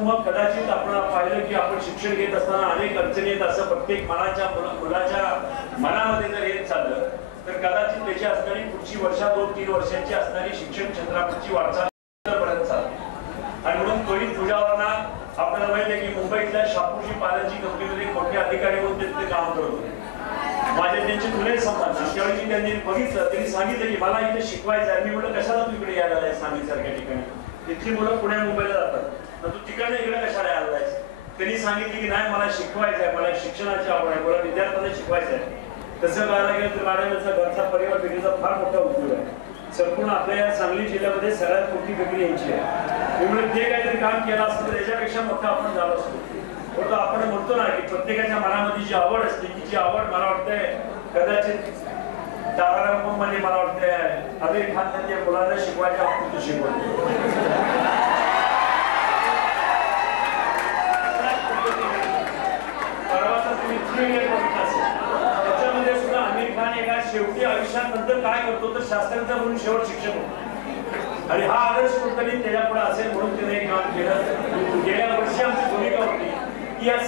मग कदाचित आपण पाहिलं की आपण शिक्षण घेत असताना अनेक अडचणी येत, असं प्रत्येक मुलाच्या मनामध्ये जर येत चाललं तर कदाचित त्याची असणारी पुढची वर्षा 2-3 वर्षांची असणारी शिक्षण क्षेत्राची वाटचाल पर्यंत चालते. आणि म्हणून त्वरित तुझ्यावरना आपल्याला माहिती आहे की मुंबईतल्या शापूरजी पालनची कंपनीमध्ये मोठे अधिकारी म्हणून तिथे काम करत होते. माझे त्यांचे जुने संबंध, त्यावेळी त्यांनी बघितलं, त्यांनी सांगितलं की मला इथे शिकवायचं आहे. मी म्हटलं कशाला तू इकडे यायला आहे सांगलीसारख्या ठिकाणी, तिथली मुलं पुण्या मुंबईला जातात, तर तू तिकडे इकडे कशाला यायला आहेस. त्यांनी सांगितलं की नाही मला शिकवायचं आहे, मला शिक्षणाची आवड आहे, मला विद्यार्थ्यांना शिकवायचं आहे. तसं करायला गेलं तर मॅडमचा घरचा परिवार बेकरीचा फार मोठा उद्योग आहे. संपूर्ण आपल्या या सांगली जिल्ह्यामध्ये सगळ्यात मोठी बेकरी यांची आहे. त्यामुळे ते काहीतरी काम केलं असतं तर त्याच्यापेक्षा मोठा आपण झालो असतो. परंतु आपण म्हणतो ना की प्रत्येकाच्या मनामध्ये जी आवड असते, की जी आवड मला वाटतंय कदाचित मध्ये मला वाटतंय आमिर खान त्यांच्या मुलांना शिकवायच्या बाबतीत शिकवतो. परवाचा तुम्ही त्याच्यामध्ये सुद्धा आमिर खान एका शेवटी आयुष्यानंतर काय करतो तर शास्त्रज्ञ म्हणून शेवट शिक्षक होतो. आणि हा आदर्श कुठतरी त्याच्या पुढे असेल म्हणून त्याने एक काम केलं. गेल्या वर्षी आमची भूमिका होती की या